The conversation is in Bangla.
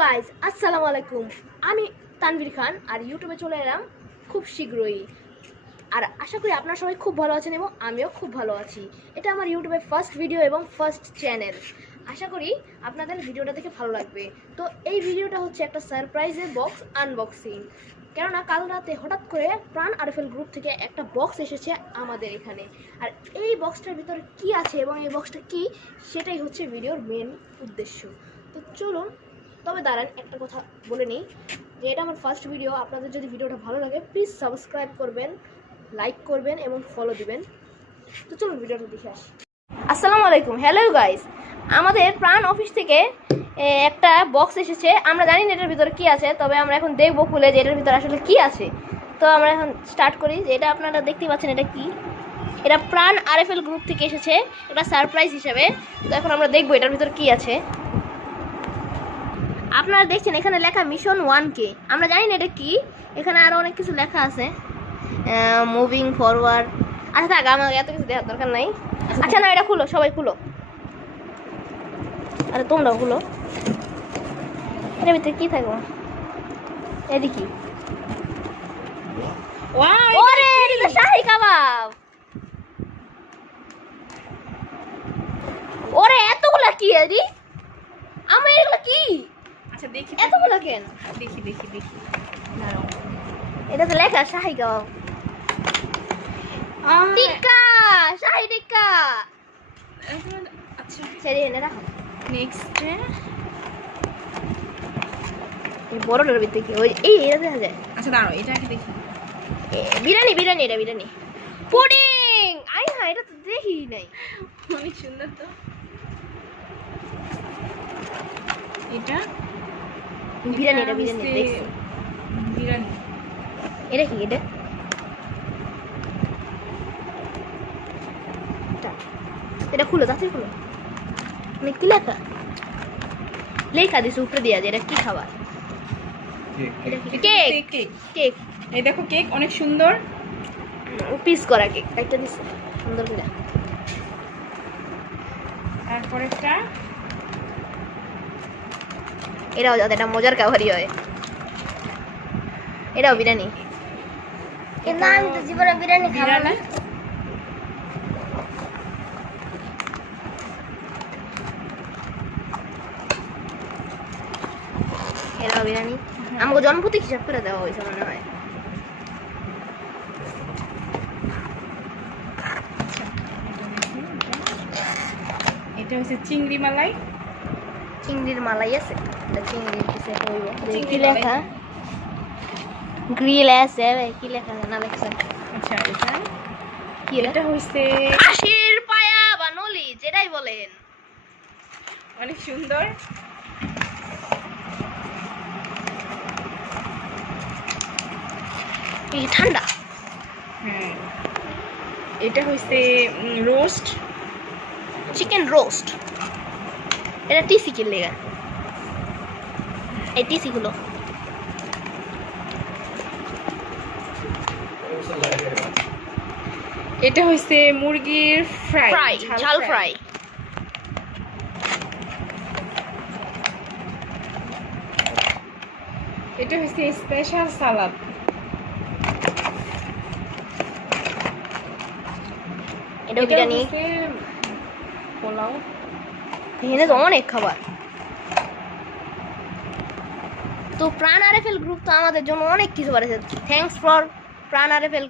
গাইজ, আসসালামু আলাইকুম। আমি তানভীর খান আর ইউটিউবে চলে এলাম খুব শীঘ্রই। আর আশা করি আপনারা সবাই খুব ভালো আছেন এবং আমিও খুব ভালো আছি। এটা আমার ইউটিউবের ফার্স্ট ভিডিও এবং ফার্স্ট চ্যানেল। আশা করি আপনাদের ভিডিওটা দেখে ভালো লাগবে। তো এই ভিডিওটা হচ্ছে একটা সারপ্রাইজের বক্স আনবক্সিং। কেননা কাল রাতে হঠাৎ করে প্রাণ আরএফএল গ্রুপ থেকে একটা বক্স এসেছে আমাদের এখানে। আর এই বক্সটার ভিতরে কি আছে এবং এই বক্সটা কি, সেটাই হচ্ছে ভিডিওর মেন উদ্দেশ্য। তো চলুন, তবে দাঁড়ান, একটা কথা বলে নিই যে এটা আমার ফার্স্ট ভিডিও। আপনাদের যদি ভিডিওটা ভালো লাগে প্লিজ সাবস্ক্রাইব করবেন, লাইক করবেন এবং ফলো দিবেন। তো চলুন ভিডিওটা দেখে আসি। আসসালামু আলাইকুম, হ্যালো গাইস। আমাদের প্রাণ অফিস থেকে একটা বক্স এসেছে। আমরা জানি না এটার ভিতরে কি আছে, তবে আমরা এখন দেখবো খুলে যে এটার ভিতরে আসলে কি আছে। তো আমরা এখন স্টার্ট করি। যে এটা আপনারা দেখতে পাচ্ছেন, এটা কি? এটা প্রাণ আরএফএল গ্রুপ থেকে এসেছে, এটা সারপ্রাইজ হিসাবে। তো এখন আমরা দেখবো এটার ভিতরে কি আছে। আপনারা দেখছেন এখানে লেখা মিশন 1K। আমরা জানি না এটা কি, এখানে আরও অনেক কিছু লেখা আছে, মুভিং ফরওয়ার্ড। আচ্ছা থাক, আমার এত কিছু দেওয়ার দরকার নাই। আচ্ছা না, এটা খুলো, সবাই খুলো। আরে তোমরাও খুলো। এটার ভিতরে কি থাকবো? এটি কি? ওরে, এটা তো শাহী কাবাব। ওরে, এতগুলা কি এরি? আমার এগুলো কি? আচ্ছা দেখি, এতগুলো কেন? দেখি দেখি দেখি এটা তো লেখা শাহী কাবাব। টিক্কা, শাহী টিক্কা। আচ্ছা সরি, এনে রাখো। নেক্সট এই বড়টার ভিতরে কি? ওই এটা দেখা যায়। আচ্ছা দাঁড়াও, এটা কি দেখি। বিরিয়ানি, বিরিয়ানি, এটা বিরিয়ানি। পুডিং। আই হ্যাঁ, এটা তো দেখি নাই। অনেক সুন্দর তো। এটা বিরিয়ানি, এটা বিরিয়ানি দেখছি। বিরিয়ানি। এটা কি? এটা এটা খুলো, তাড়াতাড়ি খুলো। মানে কি লেখা? লেখা দিছে উপরে দিয়া যে এটা কি খাবার। এটা কি? কেক। কেক। কেক। এই দেখো কেক, অনেক সুন্দর। পিস করা কেক একটা দিছে সুন্দর করে। তারপরেরটা এটাও যাতে এটা মজার খাবারই হয়। এটাও বিরিয়ানি। কিন্তু আমি তো জীবনে বিরিয়ানি খাবো না। এটাও বিরিয়ানি। আমাকে জন্মপতি হিসাব করে দেওয়া হয়েছে মনে হয়। এটা হচ্ছে চিংড়ি মালাই। চিংড়ির মালাই আছে। এটা চিংড়ির কিছু একটা হইব। কি চিংড়ি লেখা? গ্রিল আছে। কি লেখা না লেখছে? আচ্ছা এটা কি এটা হচ্ছে আশির পায়া বা নলি, যেটাই বলেন। অনেক সুন্দর। এই ঠান্ডা। হ্যাঁ, এটা হচ্ছে রোস্ট, চিকেন রোস্ট। এটা টিসি কি লেগা? এই টিসি গুলো এটা হচ্ছে মুরগির ফ্রাই, ফ্রাই, ঝাল ফ্রাই। এটা হচ্ছে স্পেশাল সালাদ। এটা বিরিয়ানি। পোলাও। এখানে তো অনেক খাবার। তো প্রাণ আরএফএল গ্রুপ তো আমাদের জন্য অনেক কিছু করেছে। থ্যাঙ্কস ফর প্রাণ আরএফএল